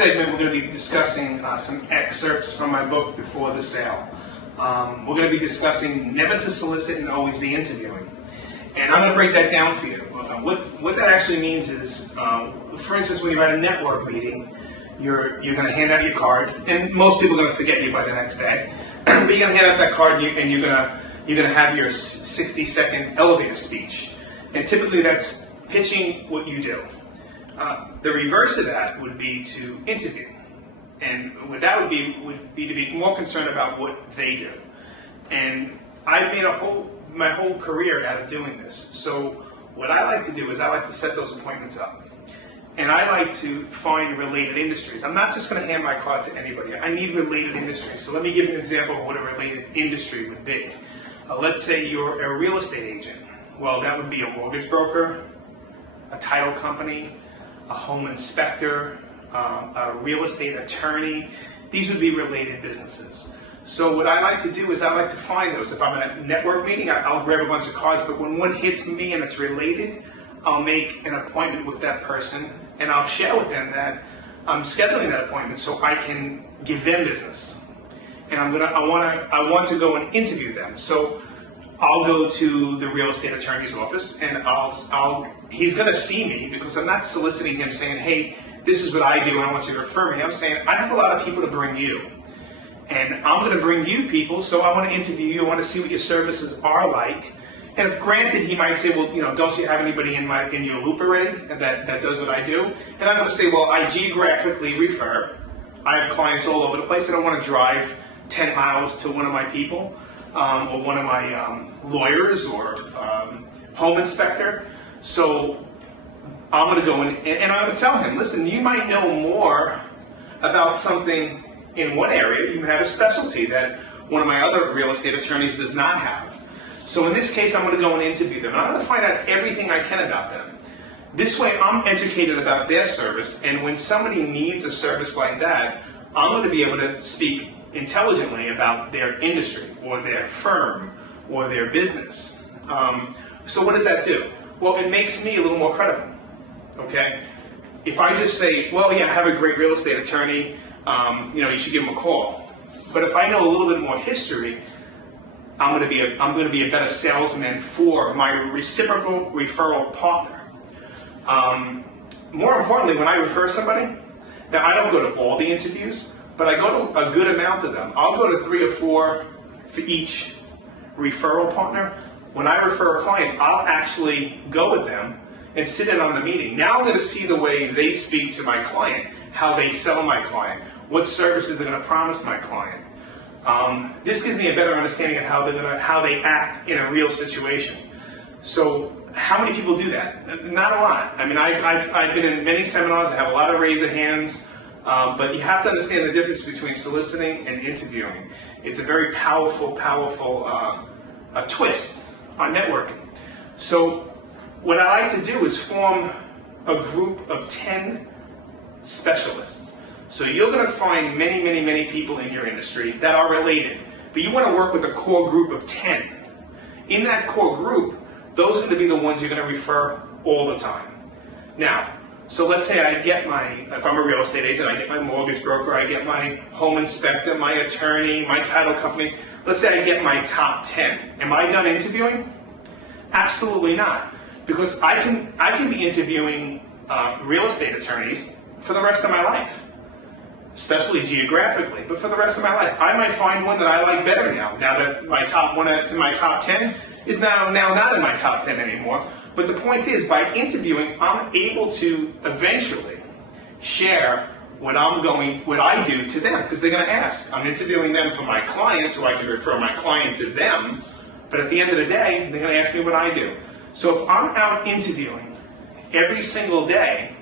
segment, we're going to be discussing some excerpts from my book, Before the Sale. We're going to be discussing never to solicit and always be interviewing. And I'm going to break that down for you. What that actually means is, for instance, when you're at a network meeting, you're going to hand out your card, and most people are going to forget you by the next day. But you're going to hand out that card, and you're going to have your 60-second elevator speech. And typically that's pitching what you do. The reverse of that would be to interview. And what that would be to be more concerned about what they do. And I've made my whole career out of doing this. So what I like to do is I like to set those appointments up. And I like to find related industries. I'm not just going to hand my card to anybody. I need related industries. So let me give you an example of what a related industry would be. Let's say you're a real estate agent. Well, that would be a mortgage broker, a title company, a home inspector, a real estate attorney. These would be related businesses. So what I like to do is I like to find those. If I'm at a network meeting, I'll grab a bunch of cards, but when one hits me and it's related, I'll make an appointment with that person and I'll share with them that I'm scheduling that appointment so I can give them business. And I want to go and interview them. So I'll go to the real estate attorney's office and he's going to see me because I'm not soliciting him saying, hey, this is what I do and I want you to refer me. I'm saying, I have a lot of people to bring you. And I'm going to bring you people, so I want to interview you. I want to see what your services are like. And if granted, he might say, well, don't you have anybody in your loop already that does what I do? And I'm going to say, well, I geographically refer. I have clients all over the place. I don't want to drive 10 miles to one of my people. Or one of my lawyers or home inspector. So I'm going to go in and I'm going to tell him, listen, you might know more about something in one area. You have a specialty that one of my other real estate attorneys does not have. So in this case, I'm going to go and interview them. I'm going to find out everything I can about them. This way, I'm educated about their service, and when somebody needs a service like that, I'm going to be able to speak intelligently about their industry or their firm or their business. So what does that do? Well, it makes me a little more credible. Okay? If I just say, well, yeah, I have a great real estate attorney, you should give him a call. But if I know a little bit more history, I'm going to be a better salesman for my reciprocal referral partner. More importantly, when I refer somebody, now I don't go to all the interviews, but I go to a good amount of them. I'll go to 3 or 4 for each referral partner. When I refer a client, I'll actually go with them and sit in on the meeting. Now I'm going to see the way they speak to my client, how they sell my client, what services they're going to promise my client. This gives me a better understanding of how they act in a real situation. So how many people do that? Not a lot. I mean, I've been in many seminars. I have a lot of raise of hands. But you have to understand the difference between soliciting and interviewing. It's a very powerful a twist on networking. So what I like to do is form a group of 10 specialists. So you're going to find many people in your industry that are related, but you want to work with a core group of 10. In that core group, those are going to be the ones you're going to refer all the time. Now, so let's say if I'm a real estate agent, I get my mortgage broker, I get my home inspector, my attorney, my title company. Let's say I get my top 10. Am I done interviewing? Absolutely not. Because I can be interviewing real estate attorneys for the rest of my life, especially geographically, but for the rest of my life. I might find one that I like better now that my top one that's in my top 10 is now not in my top 10 anymore. But the point is, by interviewing, I'm able to eventually share what I do to them, because they're going to ask. I'm interviewing them for my clients, so I can refer my client to them. But at the end of the day, they're going to ask me what I do. So if I'm out interviewing every single day,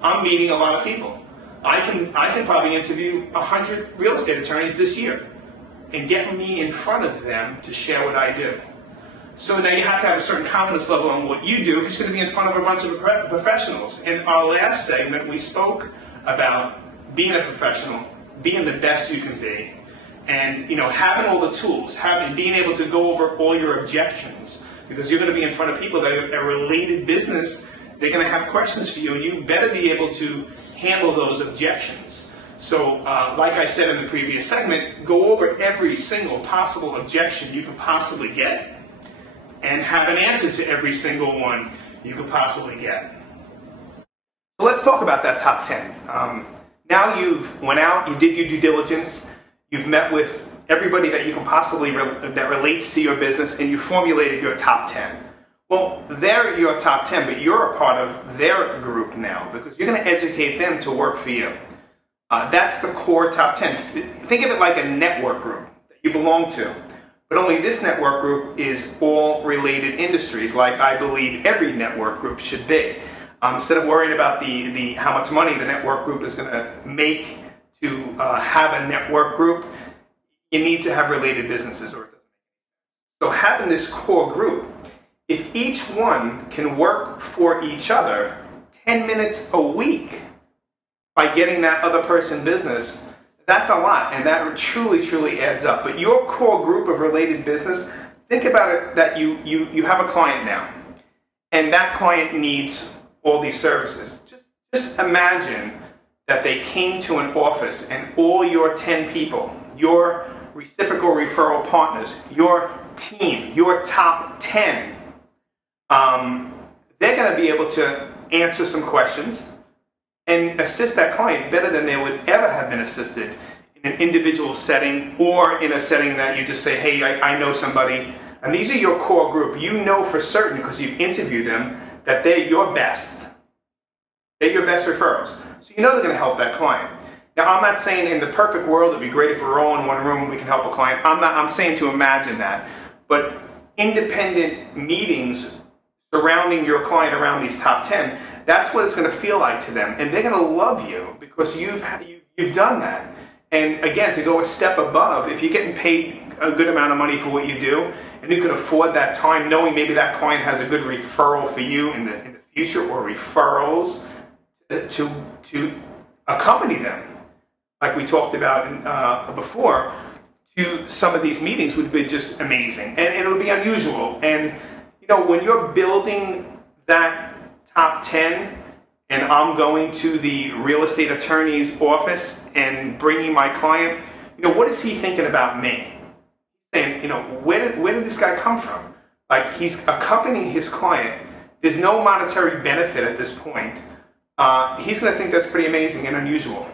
I'm meeting a lot of people. I can probably interview 100 real estate attorneys this year and get me in front of them to share what I do. So now you have to have a certain confidence level on what you do, because you're going to be in front of a bunch of professionals. In our last segment, we spoke about being a professional, being the best you can be, and having all the tools, being able to go over all your objections, because you're going to be in front of people that are related business. They're going to have questions for you, and you better be able to handle those objections. So, like I said in the previous segment, go over every single possible objection you could possibly get and have an answer to every single one you could possibly get. So let's talk about that top 10. Now you've went out, you did your due diligence, you've met with everybody that you can possibly that relates to your business, and you formulated your top 10. Well, they're your top 10, but you're a part of their group now because you're going to educate them to work for you. That's the core top 10. Think of it like a network group that you belong to. But only this network group is all related industries, like I believe every network group should be. Instead of worrying about the how much money the network group is going to make to have a network group, you need to have related businesses, or it doesn't. So having this core group, if each one can work for each other 10 minutes a week by getting that other person business, that's a lot, and that truly, truly adds up. But your core group of related business, think about it that you have a client now, and that client needs all these services. Just imagine that they came to an office and all your 10 people, your reciprocal referral partners, your team, your top 10, they're going to be able to answer some questions and assist that client better than they would ever have been assisted in an individual setting or in a setting that you just say, hey, I know somebody. And these are your core group. You know for certain, because you've interviewed them, that they're your best. They're your best referrals. So you know they're going to help that client. Now, I'm not saying in the perfect world it'd be great if we're all in one room and we can help a client. I'm saying to imagine that. But independent meetings surrounding your client around these top 10, that's what it's going to feel like to them. And they're going to love you because you've done that. And again, to go a step above, if you're getting paid a good amount of money for what you do, and you can afford that time, knowing maybe that client has a good referral for you in the future, or referrals to accompany them, like we talked about before, to some of these meetings would be just amazing. And it would be unusual. And you know, when you're building that top 10, and I'm going to the real estate attorney's office and bringing my client, you know, what is he thinking about me? Saying, you know, where did this guy come from? Like, he's accompanying his client. There's no monetary benefit at this point. He's going to think that's pretty amazing and unusual.